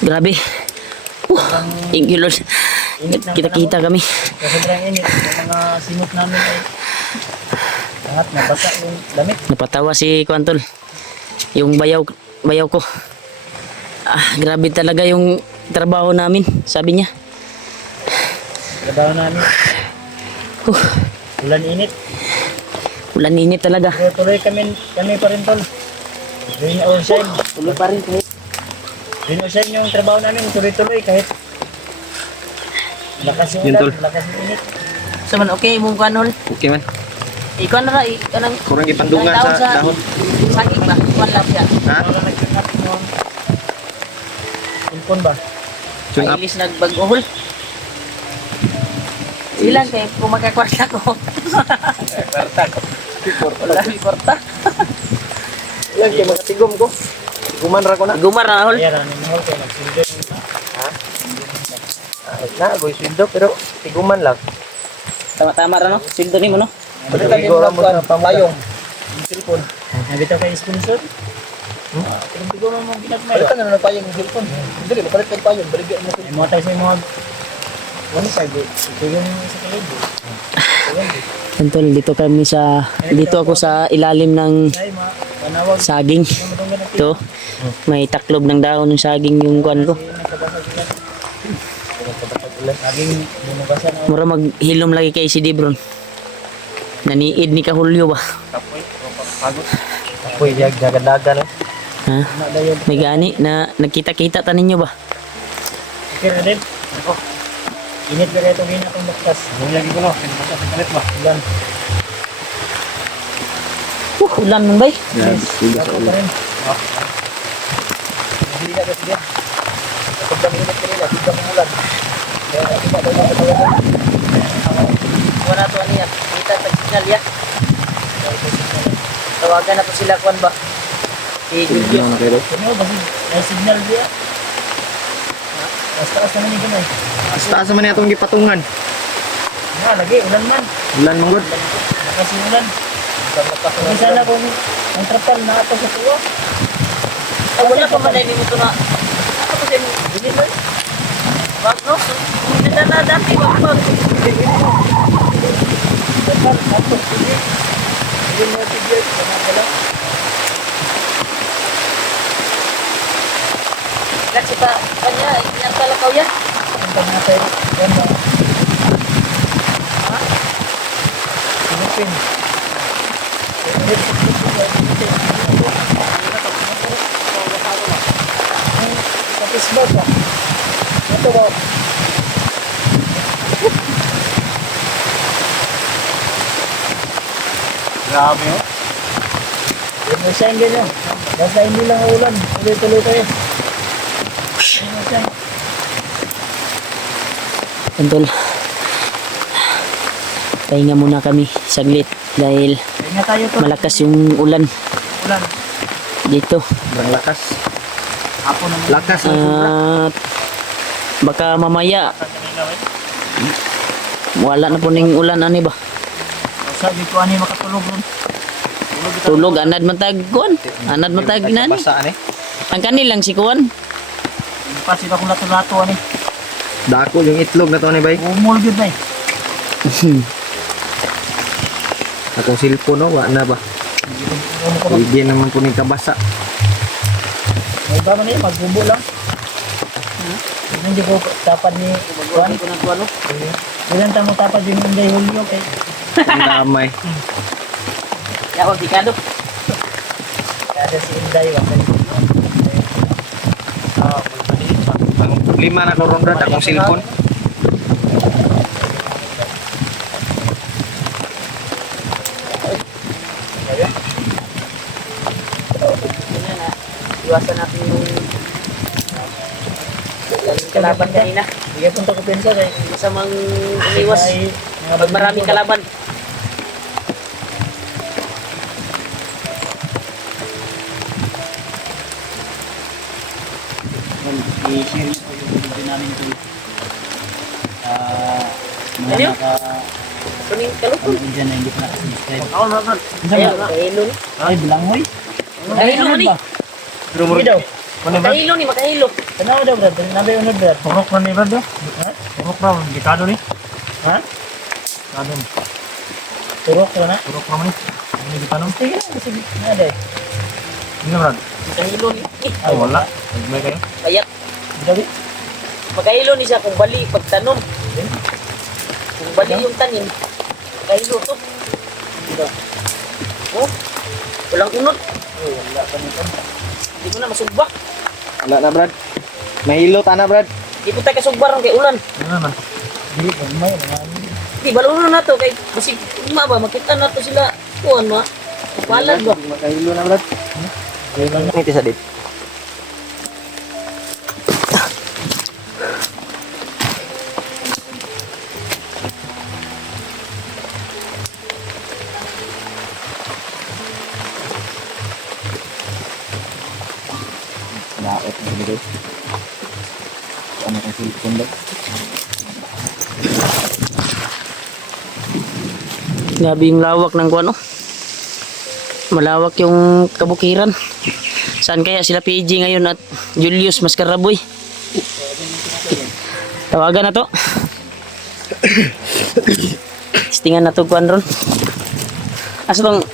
Grabe. Thank you Lord. Kita-kita kami. Sa sobrang init, yung mga sinot namin ay lahat nabasa yung damit. Napatawa si Kuantol. Yung bayaw ko. Grabe talaga yung trabaho namin, sabi niya. Trabaho namin. Ulan init. Ulan init talaga. Pero tuloy kami pa rin tol. Rain or shine. Tuloy pa rin kahit. Rain or shine yung trabaho namin, tuloy-tuloy kahit lakas yung ulan, lakas yung init. So man, okay mong Kuanol. Okay man. Ikaw na ra, kanang Kurang ipandungan sa dahon. saging ba? Wala siya. Ha? Wala nag-tune-up yung cellphone ba? Tune up. Mailis nagbagohol. Silang kay kung magkakwarta ko. Kwarta ko. Wala may kwarta. Ilan kayo makatigom ko? Tiguman ra ko na. Gumar na hol. Kaya ranin mo kayo nagsildo yung Na, agoy sweldo pero tiguman lang. Tama-tama ra no. Sildo nimo no. Balik kami mo sa pamayong. yung cellphone. Nabitaw kayo sponsor? Pero hindi ko naman ginagmay. Balik ka na payong yung cellphone. Dili, balik ka payong. Baligyan mo ko. May mga tayo sa mga 1 ito yung sa kalendo. Antol, dito ako sa ilalim ng Ay, mga panawag. saging. Ito, may taklob ng dahon ng saging yung kuan ko. Laging bumugasan ako. Mura maghilom lagi kay si Debron. Naniid ni Kahulyo ba? Apoy, dagan-dagan. Ha? May gani na nagkita-kita ta ninyo ba? Okay na din. Ako. Init ka kayo itong hinatong baktas. Lagi ko no. Pinabasa sa kalit ba? Ulan. Ulan man bay. Ako pa rin. Hindi na kasi din. Kapag kami init kanila, hindi kami ulan. Kaya ako pa daw nakatawagan. Wala to ano yan. Kita sa signal ya. Tawagan na to sila kuan ba? Si Julio. Ano ba? May signal dia. Taas naman yung ganay. Taas naman itong gipatungan. Nga, lagi, ulan man. Ulan manggod. Kasi ulan. Hindi sana kung ang trapal na ito sa tuwa. Wala pa man mo to na. Ako pa din. Hindi ba? Wag no. Hindi na dati wag. Trapal, tapos hindi. Hindi mo tigil. Sama pala. Kasi pa kanya yang kalakaw yan. Ang panatay. Yan ba? Ha? Pilipin. Kapis ba ba? Ito ba? Grabe oh. Yan mo siya yung ganyan. Basta hindi lang ulan. Tuloy-tuloy tayo. Antol. Pahinga muna kami saglit dahil Kaya tayo to. malakas yung ulan Ulan. dito. Sobrang lakas. Hapon naman. Lakas ng sobra. At baka mamaya wala na po ning ulan ani ba? Sabi ko ani makatulog ron. Tulog anad matag kuan. Anad matag nani. Basaan eh. Ang kanilang si kuan. Pa sila kung lato-lato ani. Dako yung itlog na to ni bay. Umul gyud nay. Akong cellphone no, wa na ba? Hindi naman po ni kabasa. May ba man ni magbubo lang. Hindi ko tapad ni Juan. Ko na kuan no. Ilan tamo tapad yung Inday Julio kay. Ang damay. Ya wag dikado. Kada si Inday wa kay. Ang problema na ko ron brad, akong cellphone. Iwasan natin yung kalaban kanina. Sige punta ko pensa kay Masamang iwas. Pag maraming kalaban. i-share ko yung video namin ito. Ano? Mga Kunin kalupon. dyan na hindi pa nakasubscribe. Ako na. Ayun, kahilo. Ay, bilangoy. Kahilo man eh. Pero mo Sige daw. Ano ba? Makahilo ni, makahilo. Tanaw daw, Brad. Nabi unod, Brad. Purok na ni Brad yo. Ha? Purok na, bikado ni. Ha? Kado ni. Turok ko na. Purok na mo ni. Ano ni gitanong? Sige lang, sige. Nade. Ano Brad? Makahilo ni. Ay wala. Nagmay kayo. Bayat. Gabi. Makahilo ni siya kung bali pagtanom. Kung bali yung tanim, makahilo to. Diba? Oh, walang unod. Oh, wala pa nito. Hindi mo na masugba. Wala na Brad. Mahilo tana Brad. Di po tayo kasugbaran kay ulan. Ano naman? Dili pa may mga Di, baluno na to. Kay, basig, ma ba, makita na to sila. Kuhan ma. Kapalag ba? Makahilo na Brad. Ini sa dit. Laot na dito. Ano kasi kundo? Grabe yung lawak ng kuano. Malawak yung kabukiran. Saan kaya sila PG ngayon at Julius Mascaraboy? Tawagan na to. Testingan na to kuan ron. Asa tong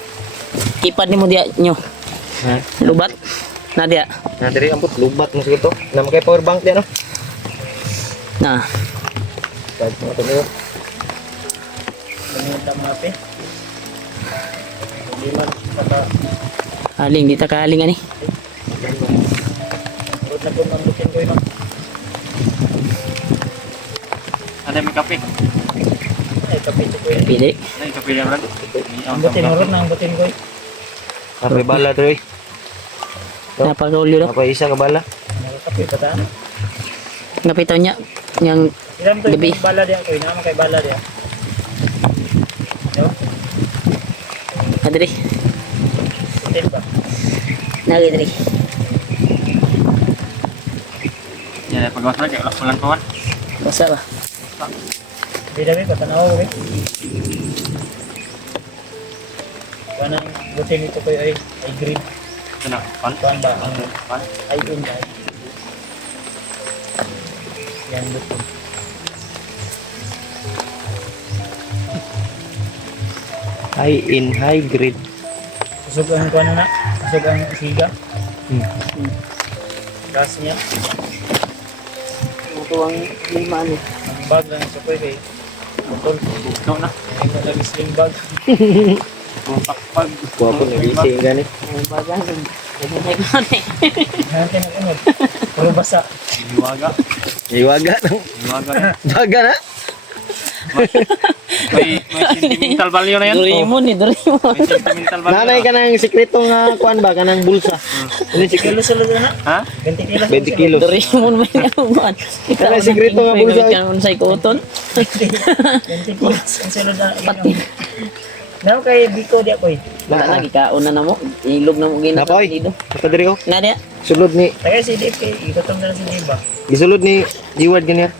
ipad ni mo dia nyo? Ha? Lubat? Na dia? Nah, dari amput lubat mo siguro to. Na makay power bank dia no. Na. Kahit mo to nito. Ganyan mga pe. Hindi man saka Haling, di ta kahaling ani. urot na po mandukin ko yun. Ada may kape. Ay, kapito ko yun. Pili. Nay kape dia Brad. Ambutin, urot na ambutin ko yun. Kape bala to eh. Napagaulyo daw. Apa isa ka bala? Nakakapi pa taan. Napitaw niya. Yang Ilan to Gabi. yung bala diya ko yun. Naman kay bala diya. Yo, adri. putin ba? Nagidri. Ya, pagawas lagi ulan kawan. Basa ba? Bida-bida, patanaw ko eh. Kanang butin ito ko ay green. Kenapa? Pan? Kuan ba? Ang Pan? ay green ba? Yan butin. High in high grade. Usog ang kuan na. Usog ang siga. Gas niya. Ito ang lima ni. Ang bag lang sa ko eh. Botol. Bukto na. Ay mo lagi sling bag. Pag Kuwapo na gising ganit. Ang bagang. Nagmumay ko na eh. Natin ang unod. Puro basa. Iwaga. Iwaga no. Iwaga na. Baga na. May sentimental value na yan. Doraemon ni Doraemon. May sentimental value. Nanay ka ng sikreto nga kuan ba kanang bulsa. Ano si kilo sa luto na? Ha? 20 kilos. 20 kilos. Doraemon may naman. Ano yung sikreto nga bulsa? Unsay kuton. 20 kilos. Ang silo na. Pati. Naman kay Biko di ako eh. Wala lagi kaon na namo. Ilog na mo ginagawa Napoy. dito. Apa diri ko? Na dia. Sulod ni Tagay si Dave kay igutom na lang si Dave ba? gisulod ni Jiwad ganyan.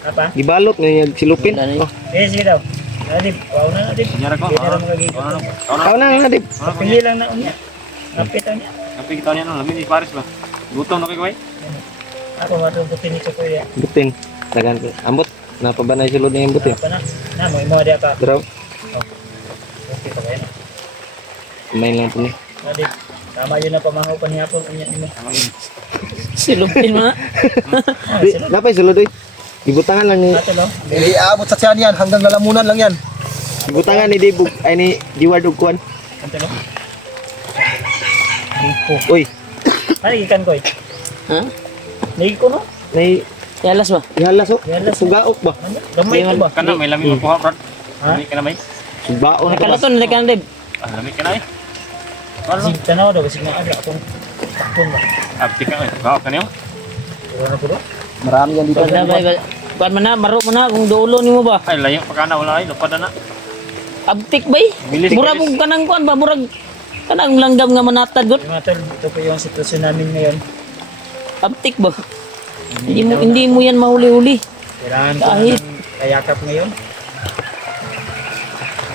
Apa? Gibalot ni silupin. Wala na yun. Oh, Eh sige daw. Na Dave. Wow na Dave. Nyara ko. Hindi na lang magiging. kaw na nga dip. Pili lang na unya. Kapit unya. Tapi kita niya no, lamin ni Paris ba. Gutom na kay kuy. Ako matututin ito ko ya. Butin. Dagan ko. Ambot napabanay sulod ni butin. Apa na? Na mo imo dia ka. Pero Okay pa kayo. main lang po ni. Na Dave. Tama yun na pamahaw pa niya po unya nimo. Silupin mo. Ah, Di, silo. napay sulod oy. Gibutangan lang ni Ato lo. Hindi aabot sa tiyan yan, hanggang lalamunan lang yan. gibutangan ni Dibug ay ni Jiwad ug kuan. Ato lo. Biko. Uy, Ano ikan ko eh? Ha? Nagi ko no? nay Yalas ba? ihalas oh. Ihalas. Sugaok ba? Ano? Gamay ko ba? Kana may lamin mo kuha, bro. Ha? Lami ka na may. Subaon na Nakalaton na kan Deb. Lami ka na eh. Wala. Sige, tanaw daw. Sige nga, aga akong takpon ba? Abti ka eh. Kuha ka niyo. Puro na puro. Marami yan dito. Wala ba? Kuan man na, maro mo na kung dulo nimo ba? Ay layo pa kana wala ay lupad na. Abtik ba eh? Bilis, Murag bilis. mo kanang kuan ba? Murag kanang langgam nga manatad got. Yung mga tol, ito po yung sitwasyon namin ngayon. Abtik ba? Hindi mo yan mahuli-huli. Kailangan ko Kahit. ng kayakap ngayon.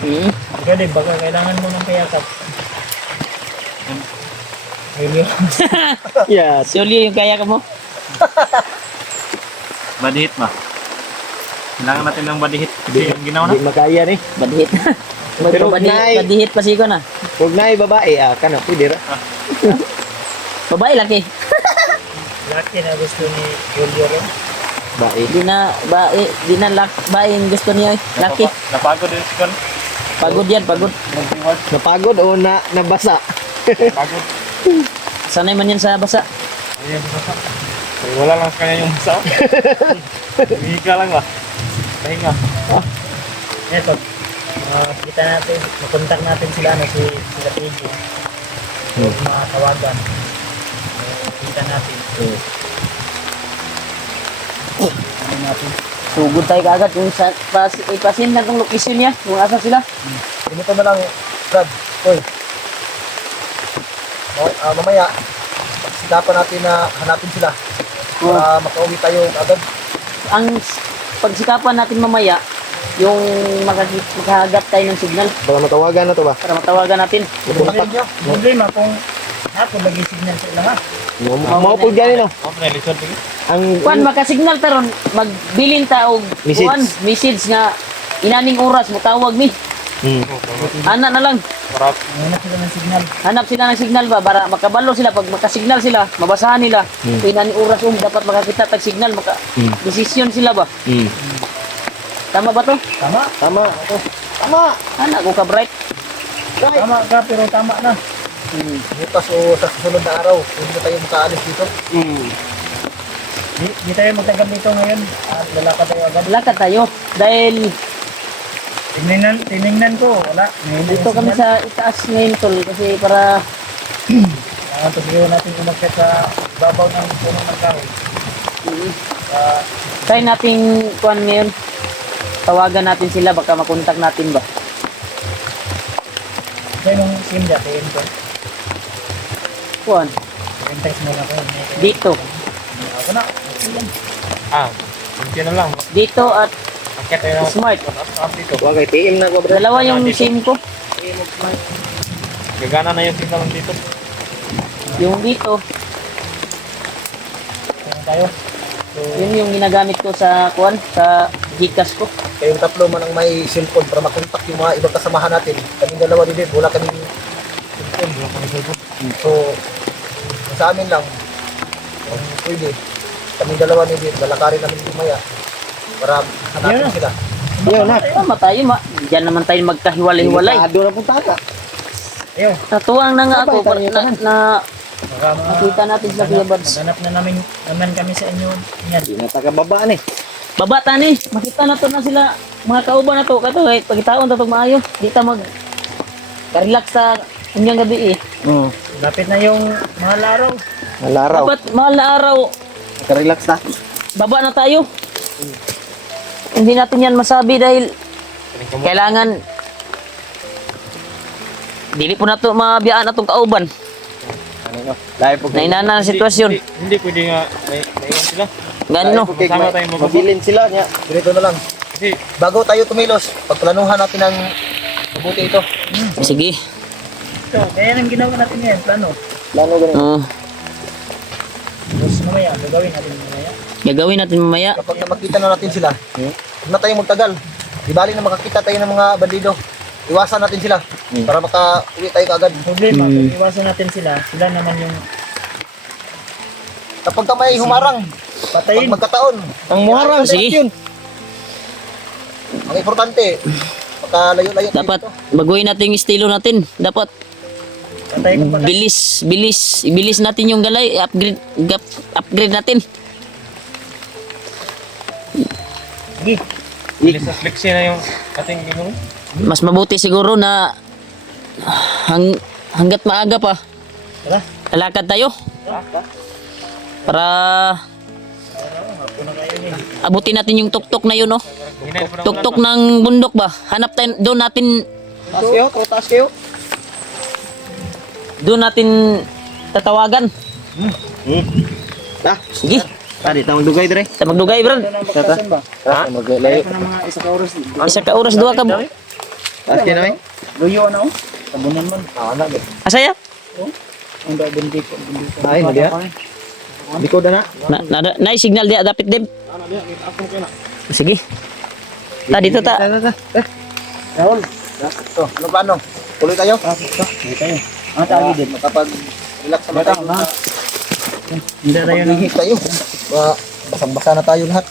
Hmm. Ikaw din, baka kailangan mo ng kayakap. Julio. Yes. Si Julio yung kaya ka mo? Badihit ma. Kailangan natin ng badihit. Kasi yung ginawa na. Di makaya ni. Badihit. Pero nay- Badihit pa sigo na. Huwag na babae, kana pwede ra. Babae laki. Laki na gusto ni Julio rin. Bae. Di na bae yung gusto niya. Laki. Napagod din si Kon. Pagod yan, pagod. Napagod o nabasa? Pagod. Sanay man yan sa basa. Ayun, basa. Ay, wala lang sa kanya yung basa. Higa lang ba? Pahinga. Eto, kita natin, makontak natin sila, sila PG. Mga tawagan. Kita natin. Ano natin? Sugod tayo kaagad yung ipasin na itong location niya. Kung asa sila. Ganito na lang, Brad. Uy. Mamaya, sikapan natin na hanapin sila. Para makauwi tayo agad. Ang pagsikapan natin mamaya, yung makahagap tayo ng signal Baka matawagan na to ba? para matawagan natin. Problema kung ako lagi signal sa ilang ha. Mao po gani no. Ako na lisod lagi. Ang Kuan makasignal taron magbilin ta og Message. kuan message nga inaning oras mo tawag mi. Ana na lang. Para Muna sila ng signal. Hanap sila ng signal ba para makabalo sila pag makasignal sila, mabasahan nila. So inaning oras dapat makakita tag signal maka desisyon sila ba. Tama ba to? Tama. tama. Tama. Ana ko ka bright. Tama ka pero tama na. Bukas o sa susunod na araw, hindi na tayo makaalis dito. Di tayo magtagal dito ngayon. At lalakad tayo agad. Lakad tayo dahil Tinignan ko. Wala. Ngayon dito kami sa itaas ngayon tol kasi para Tugiyo natin umakyat sa babaw ng puno ng kahoy. try nating kuan ngayon. Tawagan natin sila baka makontak natin ba. Kaya nung sim dati yun ko. Kuan Text mo na ko. dito. Ako na. hindi na lang. Dito at Akit tayo ng smart. up dito. Wa kay PM na ko bro. Dalawa yung SIM ko. Gagana na yung signal dito. Yung dito, Kaya tayo. yun yung ginagamit ko sa kuan sa Gcash ko. Kayong tatlo man ang may cellphone para makontak yung mga ibang kasamahan natin. Kaming dalawa din, wala kaming cellphone. So, sa amin lang, kung pwede, kaming dalawa ni Din, lalakarin namin lumaya para hanapin sila. Yo na. Tama tayo, diyan naman tayo magkahiwalay-hiwalay. Ado na pong taka. Ayun. Natuwang na nga ako na Baka nakita natin sa Kuya Buds. Maghanap na naman kami sa inyo. Yan. Di na taka baba ni. Babata ni, makita na to na sila, mga kauban na to, kato kahit pagkitaon na to maayo, di ta mag relax sa inyong gabi eh. Lapit na yung mga laraw. Malaraw. Dapat mahal na araw, Ka-relax na. baba na tayo. Hindi natin yan masabi dahil kailangan dili po na to mabiyaan atong kauban. Dahil po Nainana ang sitwasyon. Hindi pwede nga naiwan sila. Gano? Kasama tayo mabubuo. mabilin sila niya. Ganito na lang. Kasi Bago tayo kumilos, pagplanuhan natin ang mabuti ito. Sige. Ito, kaya nang ginawa natin ngayon, plano. Plano ganun. Tapos mamaya, gagawin natin mamaya. Gagawin natin mamaya. Kapag makita na natin sila, huwag na tayong magtagal. Di bali na makakita tayo ng mga bandido. Iwasan natin sila para makauwi tayo kaagad. Problema, kung iwasan natin sila naman yung Kapag ka may humarang, pag patayin. magkataon, Ang muharang Sige. yun. ang importante, makalayo-layo tayo Dapat dito. baguhin natin yung estilo natin. Dapat Patay kung patay. bilis natin yung galay, upgrade natin. Sige. bilis na flexi na yung ating ginawa. Mas mabuti siguro na hanggat maaga pa. Tara. Lalakad tayo. Para abutin natin yung tuktok na yun, no? Hinayin po na Tuktok ng bundok ba? Hanap tayo, doon natin Taas kayo. tatawagan. Ah, Sige, tadi tawag dugay dire. sa magdugay, bro. Tata. Ha? Maglayo. Ito na mga isa ka oras. Isa ka oras, duha ka. Taas kayo na. Luyo na oh. Tabunan mo. Anak, Asaya? Hindi, bindiko. Ay, hindi Hindi ko na. Na signal dia dapat dim. Sige. Ta dito ta. Raul, So, ano plano? Tuloy tayo? hindi tayo. Ang tagi din. Makapag-relax naman tayo. Hindi tayo nang Pag-ihip tayo. Basang-basa na tayo lahat.